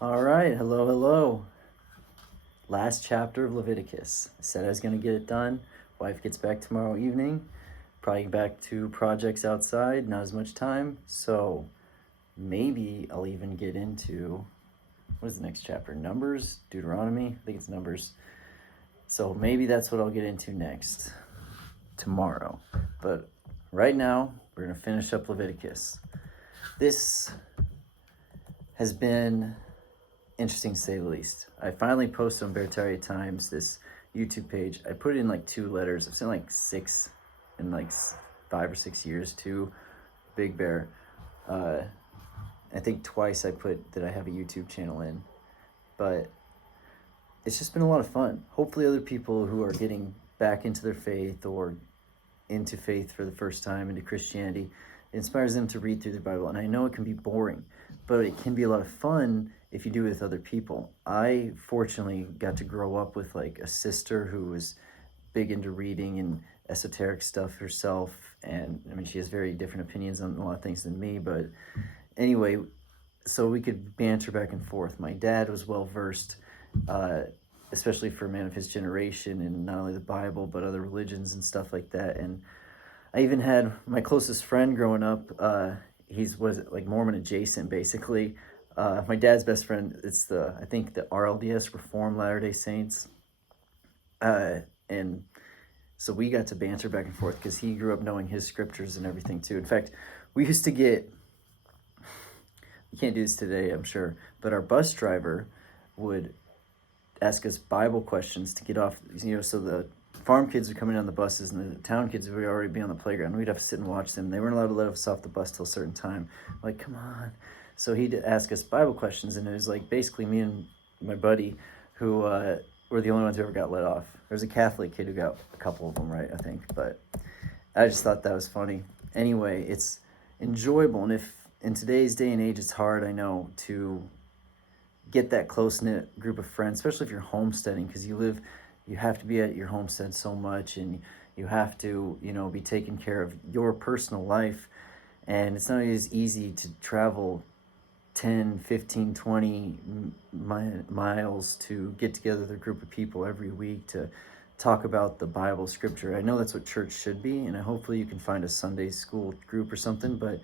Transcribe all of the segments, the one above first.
All right, hello. Last chapter of Leviticus. I said I was going to get it done. Wife gets back tomorrow evening. Probably back to projects outside, not as much time. So maybe I'll even get into what is the next chapter? Numbers? Deuteronomy? I think it's Numbers. So maybe that's what I'll get into next tomorrow. But right now, we're going to finish up Leviticus. This has been interesting to say the least. I finally posted on Beartaria Times this YouTube page. I put it in like 2 letters. I've sent like 6 in like 5 or 6 years to Big Bear. I think twice I put that I have a YouTube channel in, but it's just been a lot of fun. Hopefully other people who are getting back into their faith or into faith for the first time, into Christianity, it inspires them to read through the Bible. And I know it can be boring, but it can be a lot of fun if you do it with other people. I fortunately got to grow up with like a sister who was big into reading and esoteric stuff herself. And I mean, she has very different opinions on a lot of things than me, but anyway, so we could banter back and forth. My dad was well versed, especially for a man of his generation, in not only the Bible but other religions and stuff like that. And I even had my closest friend growing up. He's was like Mormon adjacent, basically. My dad's best friend. It's I think the RLDS, Reformed Latter Day Saints, and so we got to banter back and forth because he grew up knowing his scriptures and everything too. In fact, we used to get. You can't do this today, I'm sure, but our bus driver would ask us Bible questions to get off. So the farm kids would come in on the buses and the town kids would already be on the playground. We'd have to sit and watch them. They weren't allowed to let us off the bus till a certain time. Like, come on. So he'd ask us Bible questions, and it was like basically me and my buddy who were the only ones who ever got let off. There was a Catholic kid who got a couple of them right, I think, but I just thought that was funny. Anyway, it's enjoyable, and if in today's day and age it's hard, I know, to get that close-knit group of friends, especially if you're homesteading, because you have to be at your homestead so much, and you have to be taking care of your personal life, and it's not as easy to travel 10, 15, 20 miles to get together with a group of people every week to talk about the Bible, scripture. I know that's what church should be, and hopefully you can find a Sunday school group or something, but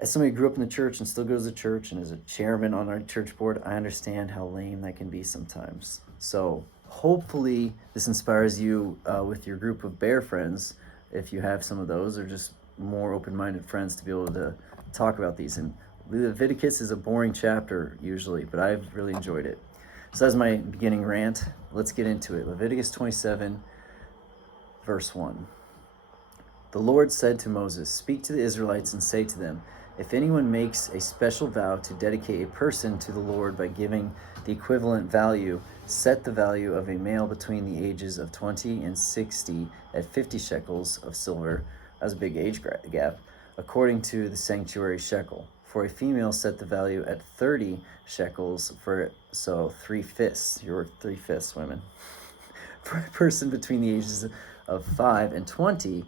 as somebody who grew up in the church and still goes to church and is a chairman on our church board, I understand how lame that can be sometimes. So hopefully this inspires you with your group of bear friends, if you have some of those, or just more open-minded friends, to be able to talk about these. And Leviticus is a boring chapter usually, but I've really enjoyed it. So that's my beginning rant. Let's get into it. Leviticus 27, verse 1. The Lord said to Moses, "Speak to the Israelites and say to them, if anyone makes a special vow to dedicate a person to the Lord by giving the equivalent value, set the value of a male between the ages of 20 and 60 at 50 shekels of silver." That's a big age gap. According to the sanctuary shekel. For a female, set the value at 30 shekels, so 3/5. You're 3/5 women. For a person between the ages of 5 and 20,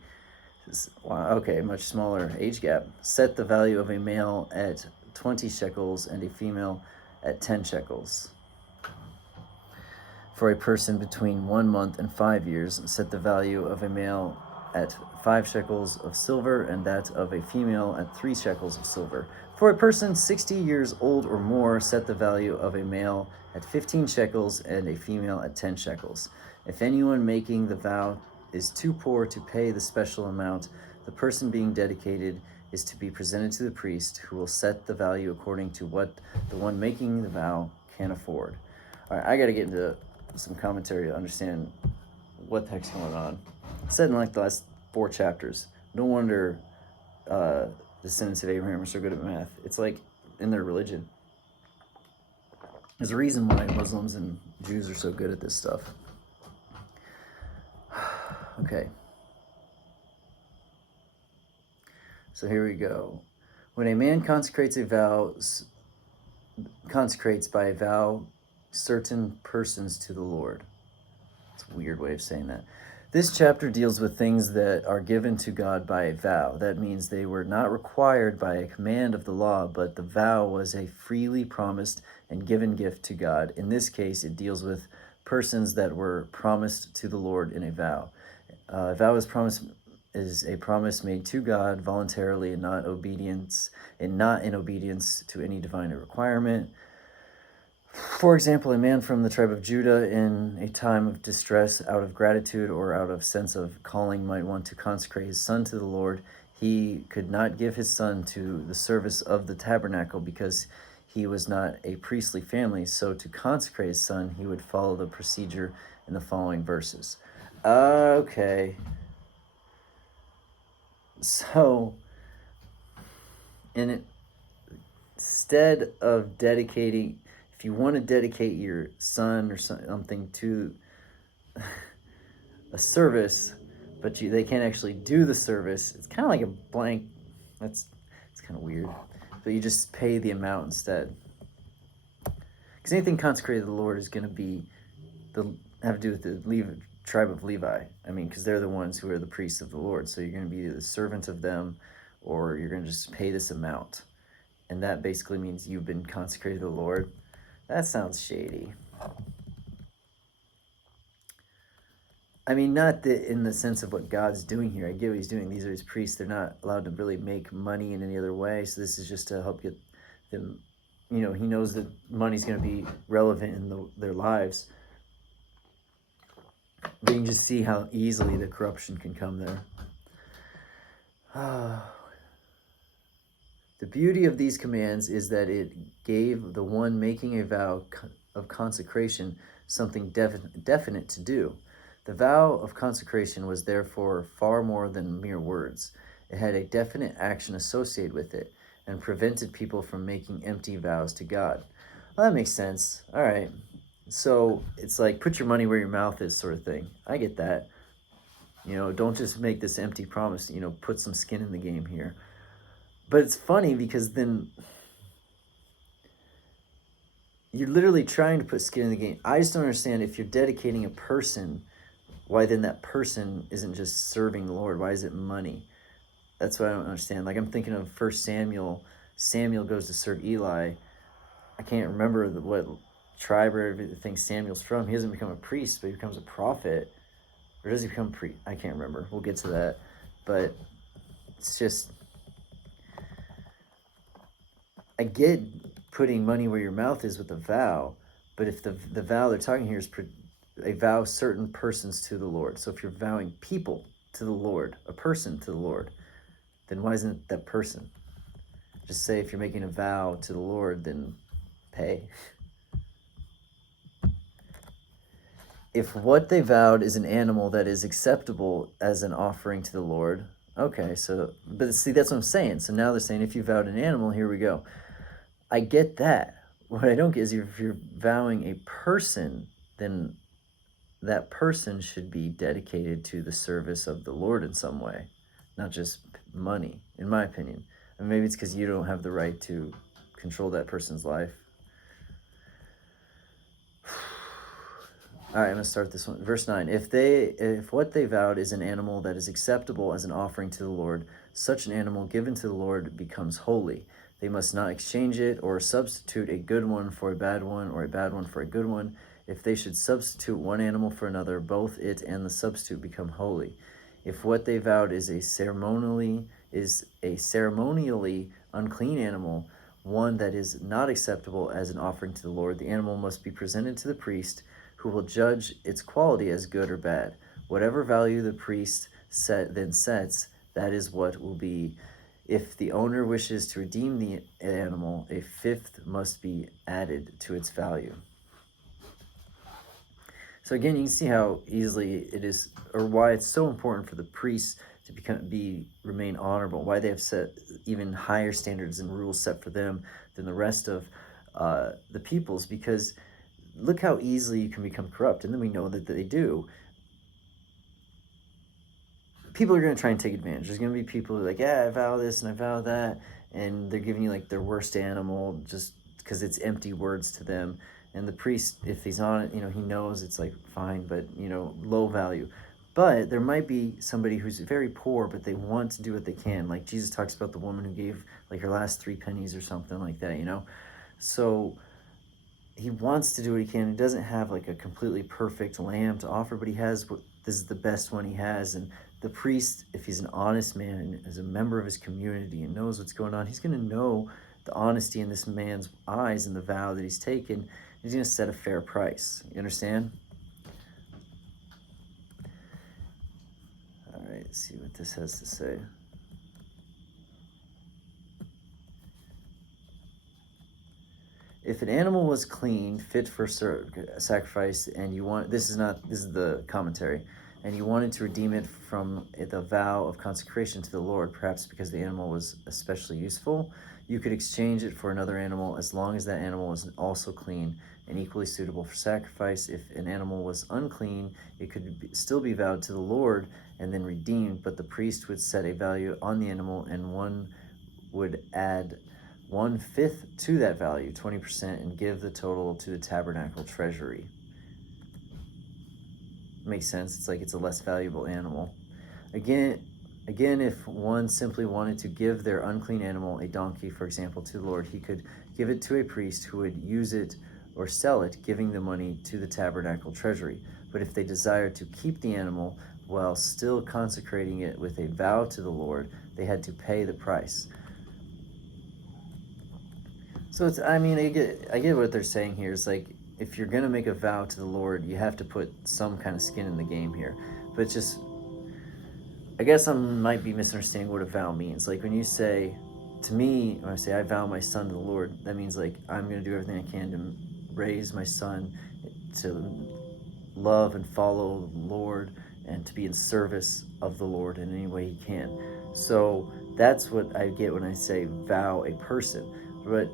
wow, okay, much smaller age gap. Set the value of a male at 20 shekels and a female at 10 shekels. For a person between 1 month and 5 years, set the value of a male at 5 shekels of silver and that of a female at 3 shekels of silver. For a person 60 years old or more, set the value of a male at 15 shekels and a female at 10 shekels. If anyone making the vow is too poor to pay the special amount, the person being dedicated is to be presented to the priest, who will set the value according to what the one making the vow can afford. All right, I got to get into some commentary to understand what the heck's going on. I said in like the last 4 chapters, no wonder descendants of Abraham are so good at math. It's like in their religion. There's a reason why Muslims and Jews are so good at this stuff. Okay. So here we go. When a man consecrates by a vow certain persons to the Lord. It's a weird way of saying that. This chapter deals with things that are given to God by a vow. That means they were not required by a command of the law, but the vow was a freely promised and given gift to God. In this case, it deals with persons that were promised to the Lord in a vow. A vow is a promise made to God voluntarily and not in obedience to any divine requirement. For example, a man from the tribe of Judah in a time of distress, out of gratitude or out of sense of calling, might want to consecrate his son to the Lord. He could not give his son to the service of the tabernacle because he was not a priestly family. So to consecrate his son, he would follow the procedure in the following verses. Okay. So, instead of dedicating, if you want to dedicate your son or something to a service, but they can't actually do the service, it's kind of like a blank. It's kind of weird. But you just pay the amount instead. Because anything consecrated to the Lord is going to be have to do with the tribe of Levi. I mean, because they're the ones who are the priests of the Lord. So you're going to be the servant of them, or you're going to just pay this amount. And that basically means you've been consecrated to the Lord. That sounds shady. I mean, not in the sense of what God's doing here. I get what he's doing. These are his priests. They're not allowed to really make money in any other way. So this is just to help get them, he knows that money's going to be relevant in their lives. But you can just see how easily the corruption can come there. The beauty of these commands is that it gave the one making a vow of consecration something definite to do. The vow of consecration was therefore far more than mere words. It had a definite action associated with it and prevented people from making empty vows to God. Well, that makes sense. All right. So it's like put your money where your mouth is sort of thing. I get that. Don't just make this empty promise, put some skin in the game here. But it's funny because then you're literally trying to put skin in the game. I just don't understand, if you're dedicating a person, why then that person isn't just serving the Lord? Why is it money? That's what I don't understand. Like, I'm thinking of 1 Samuel. Samuel goes to serve Eli. I can't remember what tribe or everything Samuel's from. He doesn't become a priest, but he becomes a prophet. Or does he become a priest? I can't remember. We'll get to that. But it's just, I get putting money where your mouth is with a vow, but if the vow they're talking here is a vow certain persons to the Lord. So if you're vowing people to the Lord, a person to the Lord, then why isn't it that person? Just say if you're making a vow to the Lord, then pay. If what they vowed is an animal that is acceptable as an offering to the Lord, okay, but see, that's what I'm saying. So now they're saying if you vowed an animal, here we go. I get that. What I don't get is if you're vowing a person, then that person should be dedicated to the service of the Lord in some way, not just money, in my opinion. And maybe it's because you don't have the right to control that person's life. All right, I'm going to start this one. Verse 9. If what they vowed is an animal that is acceptable as an offering to the Lord, such an animal given to the Lord becomes holy. They must not exchange it or substitute a good one for a bad one or a bad one for a good one. If they should substitute one animal for another, both it and the substitute become holy. If what they vowed is a ceremonially unclean animal, one that is not acceptable as an offering to the Lord, the animal must be presented to the priest, who will judge its quality as good or bad. Whatever value the priest then sets, that is what will be. If the owner wishes to redeem the animal, a fifth must be added to its value. So again, you can see how easily it is, or why it's so important for the priests to remain honorable, why they have set even higher standards and rules set for them than the rest of the peoples, because look how easily you can become corrupt. And then we know that they do. People are going to try and take advantage. There's going to be people who are like, yeah, I vow this and I vow that, and they're giving you like their worst animal just because it's empty words to them. And the priest, if he's on it, he knows it's like fine, but low value. But there might be somebody who's very poor, but they want to do what they can. Like Jesus talks about the woman who gave like her last 3 pennies or something like that, you know? So he wants to do what he can. He doesn't have like a completely perfect lamb to offer, but he has what this is the best one he has. And the priest, if he's an honest man and is a member of his community and knows what's going on, he's going to know the honesty in this man's eyes and the vow that he's taken. He's going to set a fair price. You understand? All right, let's see what this has to say. If an animal was clean, fit for sacrifice, and you want, this is the commentary, and you wanted to redeem it from the vow of consecration to the Lord, perhaps because the animal was especially useful, you could exchange it for another animal as long as that animal was also clean and equally suitable for sacrifice. If an animal was unclean, it could still be vowed to the Lord and then redeemed, but the priest would set a value on the animal, and one would add 1/5 to that value, 20%, and give the total to the tabernacle treasury. Makes sense. It's like it's a less valuable animal. Again, if one simply wanted to give their unclean animal, a donkey, for example, to the Lord, he could give it to a priest who would use it or sell it, giving the money to the tabernacle treasury. But if they desired to keep the animal while still consecrating it with a vow to the Lord, they had to pay the price. So it's, I mean, I get what they're saying here. It's like, if you're going to make a vow to the Lord, you have to put some kind of skin in the game here. But it's just, I guess I might be misunderstanding what a vow means. Like when you say, to me, when I say I vow my son to the Lord, that means like I'm going to do everything I can to raise my son to love and follow the Lord and to be in service of the Lord in any way he can. So that's what I get when I say vow a person. But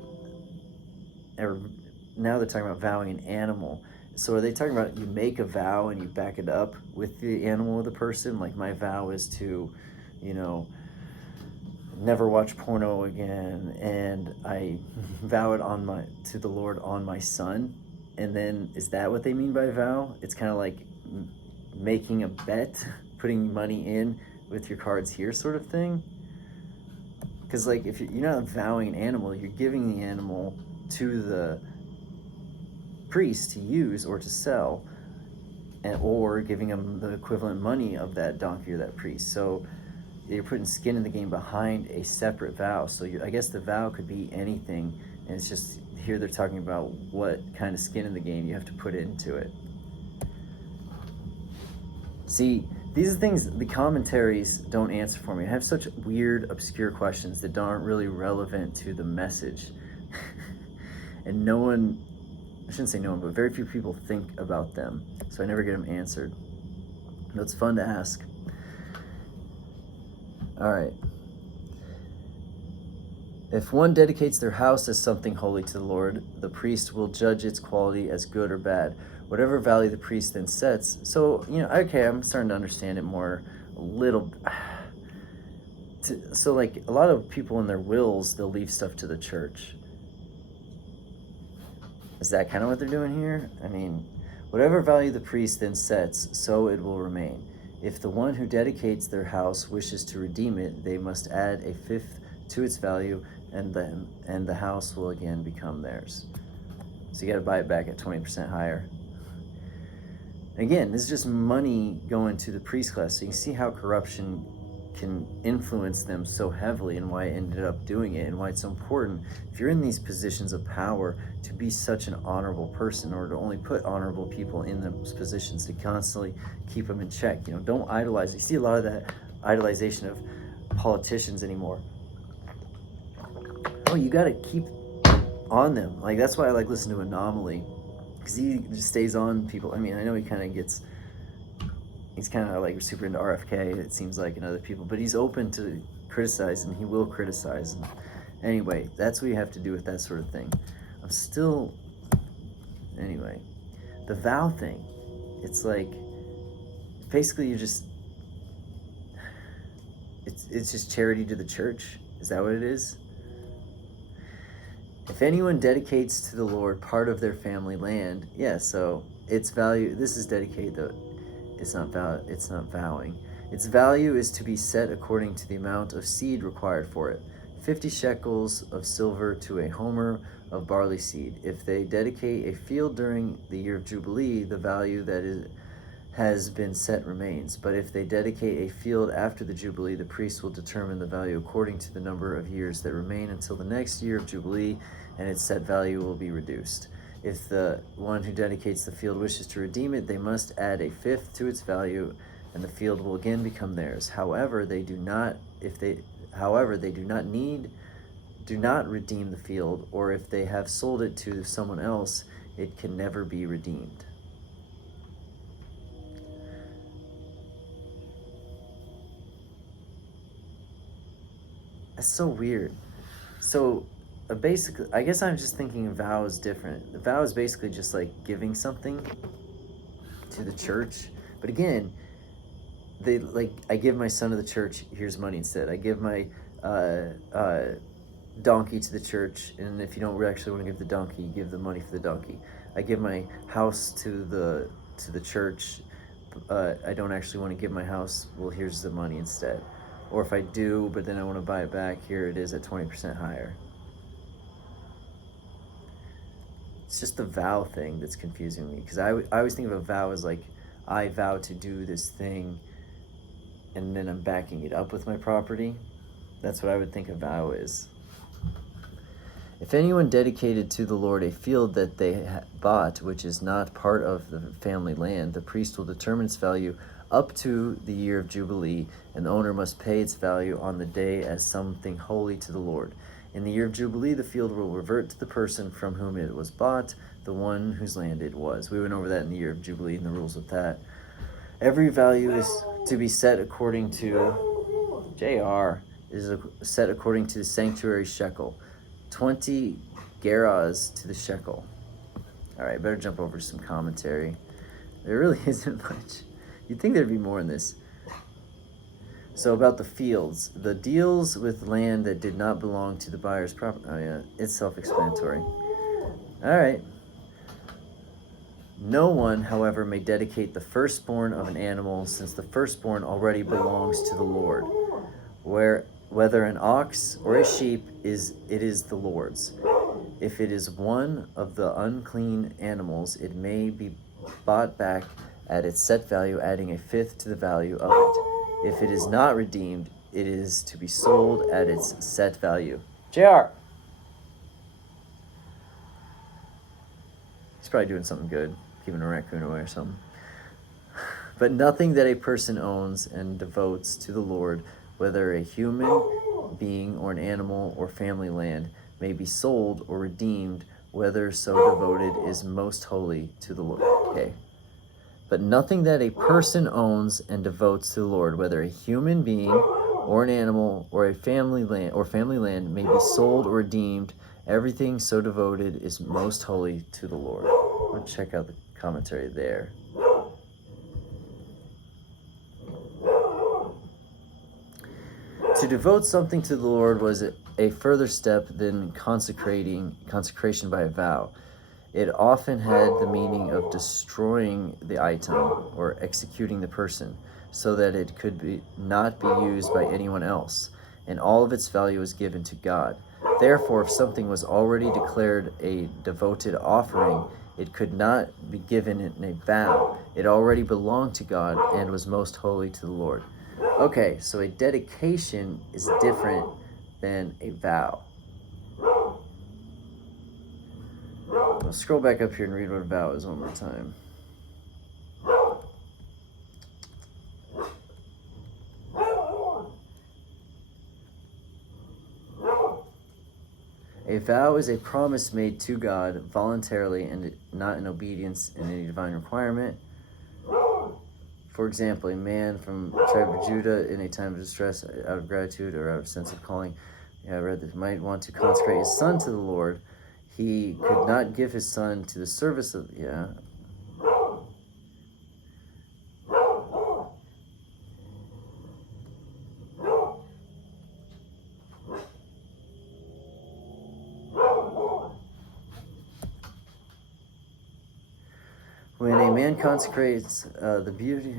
now they're talking about vowing an animal. So are they talking about you make a vow and you back it up with the animal of the person? Like my vow is to, never watch porno again, and I vow it to the Lord on my son. And then is that what they mean by vow? It's kind of like making a bet, putting money in with your cards here sort of thing. Because like if you're not vowing an animal, you're giving the animal to the priest to use or to sell, or giving them the equivalent money of that donkey or that priest. So you're putting skin in the game behind a separate vow. So I guess the vow could be anything, and it's just here they're talking about what kind of skin in the game you have to put into it. See, these are things the commentaries don't answer for me. I have such weird, obscure questions that aren't really relevant to the message. And no one, I shouldn't say no one, but very few people think about them. So I never get them answered. But it's fun to ask. All right. If one dedicates their house as something holy to the Lord, the priest will judge its quality as good or bad, whatever value the priest then sets. So, okay, I'm starting to understand it more a little. So, like, a lot of people in their wills, they'll leave stuff to the church. Is that kind of what they're doing here? I mean, whatever value the priest then sets, so it will remain. If the one who dedicates their house wishes to redeem it, they must add 1/5 to its value, and the house will again become theirs. So you got to buy it back at 20% higher. Again, this is just money going to the priest class. So you can see how corruption can influence them so heavily and why I ended up doing it, and why it's so important if you're in these positions of power to be such an honorable person, or to only put honorable people in those positions, to constantly keep them in check. Don't idolize. You see a lot of that idolization of politicians anymore. Oh, you got to keep on them. Like, that's why I like listening to Anomaly, because he just stays on people. I mean, I know he's kind of like super into RFK, it seems like, and other people, but he's open to criticize, and he will criticize. And anyway, that's what you have to do with that sort of thing. Anyway, the vow thing, it's like, basically it's just charity to the church. Is that what it is? If anyone dedicates to the Lord part of their family land, so its value, this is dedicate though. It's not vowing. Its value is to be set according to the amount of seed required for it. 50 shekels of silver to a homer of barley seed. If they dedicate a field during the year of Jubilee, the value has been set remains. But if they dedicate a field after the Jubilee, the priest will determine the value according to the number of years that remain until the next year of Jubilee, and its set value will be reduced. If the one who dedicates the field wishes to redeem it, they must add a fifth to its value, and the field will again become theirs. However, they do not redeem the field, or if they have sold it to someone else, it can never be redeemed. That's so weird. So basically, I guess I'm just thinking vow is different. The vow is basically just like giving something to the church. But again, I give my son to the church, here's money instead. I give my donkey to the church, and if you don't actually want to give the donkey, you give the money for the donkey. I give my house to the church. I don't actually want to give my house. Well, here's the money instead. Or if I do, but then I want to buy it back, here it is at 20% higher. It's just the vow thing that's confusing me, because I always think of a vow as like, I vow to do this thing, and then I'm backing it up with my property. That's what I would think a vow is. If anyone dedicated to the Lord a field that they bought, which is not part of the family land, the priest will determine its value up to the year of Jubilee, and the owner must pay its value on the day as something holy to the Lord. In the year of Jubilee, the field will revert to the person from whom it was bought, the one whose land it was. We went over that in the year of Jubilee and the rules of that. Every value is to be set according to, set according to the sanctuary shekel. 20 gerahs to the shekel. All right, better jump over to some commentary. There really isn't much. You'd think there'd be more in this. So about the fields, the deals with land that did not belong to the buyer's property. Oh yeah, it's self-explanatory. All right. No one, however, may dedicate the firstborn of an animal, since the firstborn already belongs to the Lord. Whether an ox or a sheep, it is the Lord's. If it is one of the unclean animals, it may be bought back at its set value, adding a fifth to the value of it. If it is not redeemed, it is to be sold at its set value. JR! He's probably doing something good, giving a raccoon away or something. But nothing that a person owns and devotes to the Lord, whether a human being or an animal or family land, may be sold or redeemed, whether so devoted, is most holy to the Lord. Okay. But nothing that a person owns and devotes to the Lord, whether a human being or an animal or a family land, may be sold or redeemed. Everything so devoted is most holy to the Lord. Let's check out the commentary there. To devote something to the Lord was a further step than consecration by a vow. It often had the meaning of destroying the item or executing the person, so that it could not be used by anyone else, and all of its value was given to God. Therefore, if something was already declared a devoted offering, it could not be given in a vow. It already belonged to God and was most holy to the Lord. Okay, so a dedication is different than a vow. I'll scroll back up here and read what a vow is one more time. A vow is a promise made to God voluntarily and not in obedience in any divine requirement. For example, a man from the tribe of Judah in a time of distress, out of gratitude or out of sense of calling, I read this, might want to consecrate his son to the Lord. He could not give his son to the service of, When a man consecrates the beauty...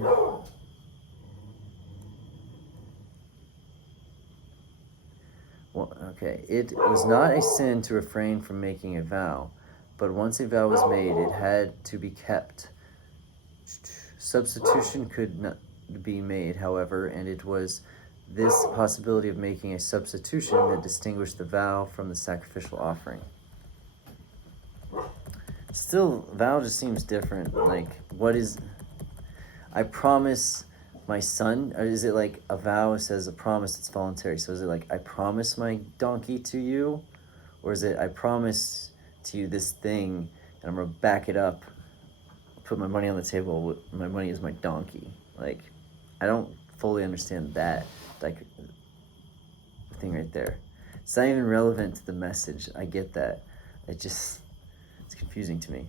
Well, okay, it was not a sin to refrain from making a vow, but once a vow was made, it had to be kept. Substitution could not be made, however, and it was this possibility of making a substitution that distinguished the vow from the sacrificial offering. Still, vow just seems different. Like, what is... I promise my son, or is it like a vow says a promise, it's voluntary? So is it like, I promise my donkey to you? Or is it, I promise to you this thing, and I'm going to back it up, put my money on the table, my money is my donkey? Like, I don't fully understand that, like, thing right there. It's not even relevant to the message. I get that. It's confusing to me.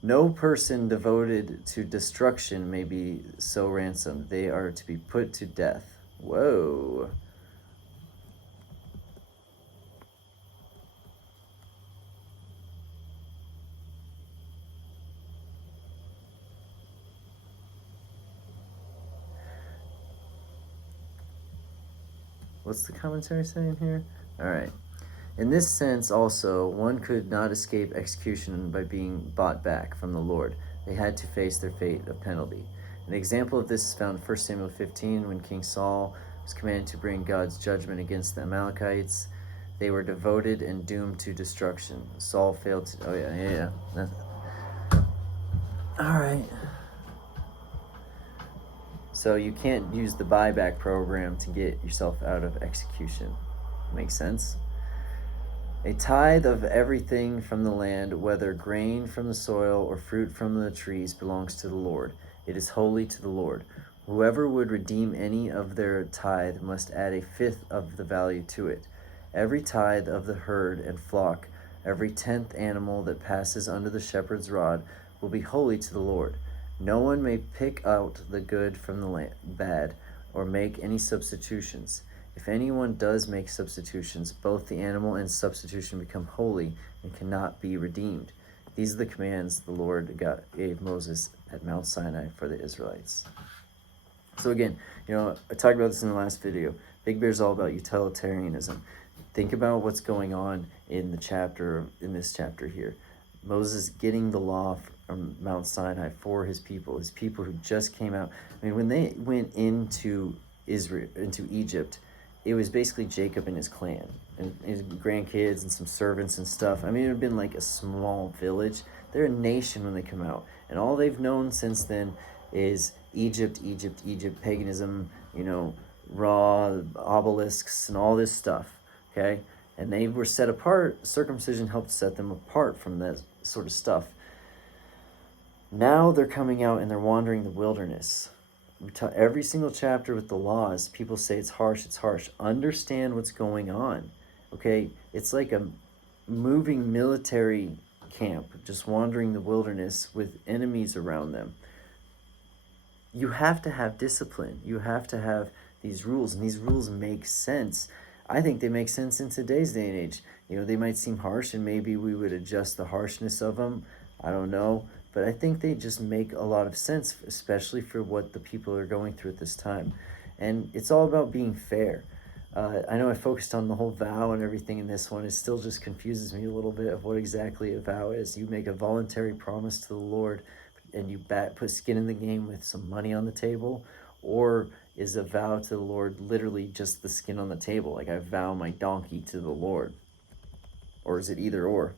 No person devoted to destruction may be so ransomed. They are to be put to death. Whoa. What's the commentary saying here? All right. In this sense, also, one could not escape execution by being bought back from the Lord. They had to face their fate of penalty. An example of this is found in 1 Samuel 15, when King Saul was commanded to bring God's judgment against the Amalekites. They were devoted and doomed to destruction. Saul failed to... Oh, yeah. All right. So you can't use the buyback program to get yourself out of execution. Makes sense? A tithe of everything from the land, whether grain from the soil or fruit from the trees, belongs to the Lord. It is holy to the Lord. Whoever would redeem any of their tithe must add a fifth of the value to it. Every tithe of the herd and flock, every 10th animal that passes under the shepherd's rod, will be holy to the Lord. No one may pick out the good from the bad, or make any substitutions. If anyone does make substitutions, both the animal and substitution become holy and cannot be redeemed. These are the commands the Lord gave Moses at Mount Sinai for the Israelites. So again, I talked about this in the last video. Big Bear is all about utilitarianism. Think about what's going on in this chapter here. Moses getting the law from Mount Sinai for his people who just came out. I mean, when they went into Egypt, it was basically Jacob and his clan and his grandkids and some servants and stuff. I mean, it would have been like a small village. They're a nation when they come out. And all they've known since then is Egypt, paganism, raw obelisks and all this stuff, okay? And they were set apart. Circumcision helped set them apart from that sort of stuff. Now they're coming out and they're wandering the wilderness. Every single chapter with the laws, people say it's harsh. Understand what's going on, okay? It's like a moving military camp, just wandering the wilderness with enemies around them. You have to have discipline. You have to have these rules, and these rules make sense. I think they make sense in today's day and age. They might seem harsh, and maybe we would adjust the harshness of them. I don't know. But I think they just make a lot of sense, especially for what the people are going through at this time. And it's all about being fair. I know I focused on the whole vow and everything in this one. It still just confuses me a little bit of what exactly a vow is. You make a voluntary promise to the Lord and you put skin in the game with some money on the table? Or is a vow to the Lord literally just the skin on the table? Like, I vow my donkey to the Lord. Or is it either or?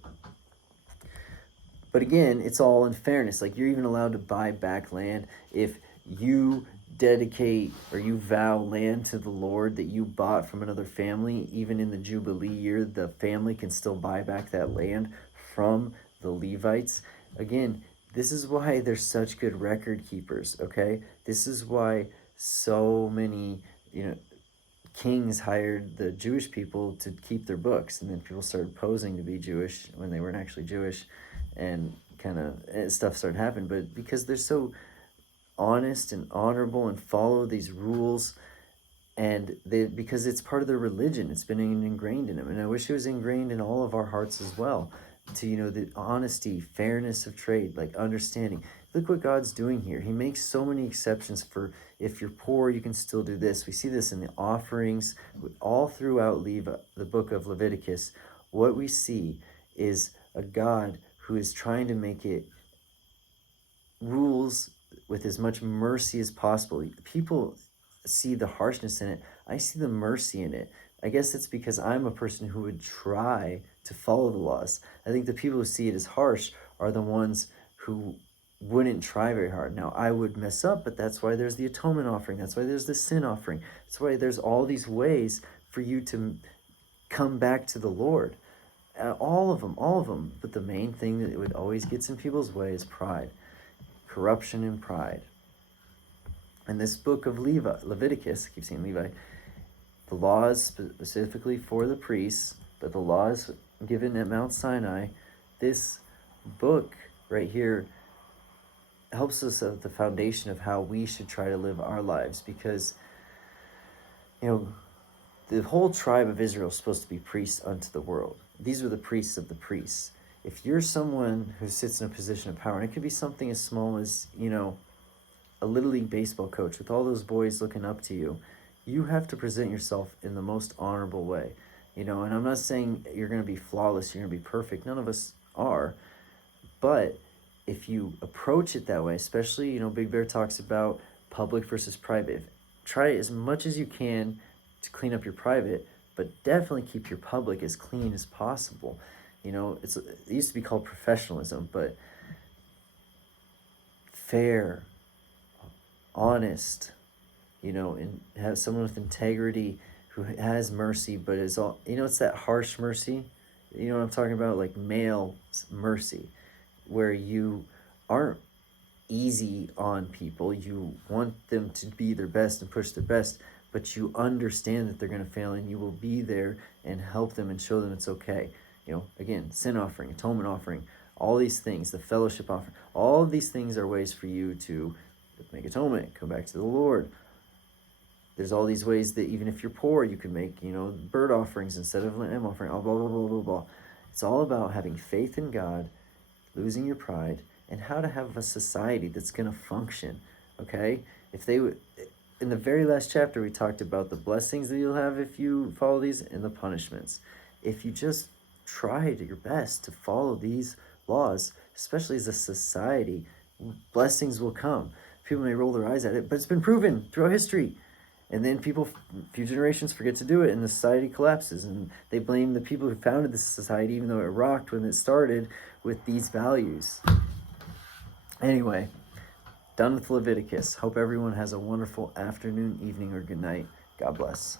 But again, it's all in fairness. Like, you're even allowed to buy back land if you dedicate or you vow land to the Lord that you bought from another family. Even in the Jubilee year, the family can still buy back that land from the Levites. Again, this is why they're such good record keepers, okay? This is why so many, kings hired the Jewish people to keep their books, and then people started posing to be Jewish when they weren't actually Jewish. And kind of stuff started happening, but because they're so honest and honorable and follow these rules, because it's part of their religion, it's been ingrained in them. And I wish it was ingrained in all of our hearts as well, to, the honesty, fairness of trade, like understanding. Look what God's doing here. He makes so many exceptions for, if you're poor, you can still do this. We see this in the offerings, all throughout the book of Leviticus. What we see is a God who is trying to make it rules with as much mercy as possible. People see the harshness in it. I see the mercy in it. I guess it's because I'm a person who would try to follow the laws. I think the people who see it as harsh are the ones who wouldn't try very hard. Now, I would mess up, but that's why there's the atonement offering. That's why there's the sin offering. That's why there's all these ways for you to come back to the Lord. All of them. But the main thing that it would always gets in people's way is pride. Corruption and pride. In this book of Leviticus, I keep saying Levi, the laws specifically for the priests, but the laws given at Mount Sinai, this book right here helps us at the foundation of how we should try to live our lives, because the whole tribe of Israel is supposed to be priests unto the world. These are the priests of the priests. If you're someone who sits in a position of power, and it could be something as small as, a Little League baseball coach with all those boys looking up to you, you have to present yourself in the most honorable way. And I'm not saying you're going to be flawless, you're going to be perfect. None of us are. But if you approach it that way, especially, Big Bear talks about public versus private. Try as much as you can to clean up your private, but definitely keep your public as clean as possible. It used to be called professionalism, but fair, honest, and have someone with integrity who has mercy, but is all, it's that harsh mercy. You know what I'm talking about? Like male mercy, where you aren't easy on people. You want them to be their best and push their best, but you understand that they're going to fail, and you will be there and help them and show them it's okay. Again, sin offering, atonement offering, all these things, the fellowship offering, all of these things are ways for you to make atonement, come back to the Lord. There's all these ways that even if you're poor, you can make, bird offerings instead of lamb offering, blah, blah, blah, blah, blah. It's all about having faith in God, losing your pride, and how to have a society that's going to function, okay? In the very last chapter, we talked about the blessings that you'll have if you follow these and the punishments. If you just try your best to follow these laws, especially as a society, blessings will come. People may roll their eyes at it, but it's been proven throughout history. And then few generations forget to do it, and the society collapses. And they blame the people who founded this society, even though it rocked when it started, with these values. Anyway, done with Leviticus. Hope everyone has a wonderful afternoon, evening, or good night. God bless.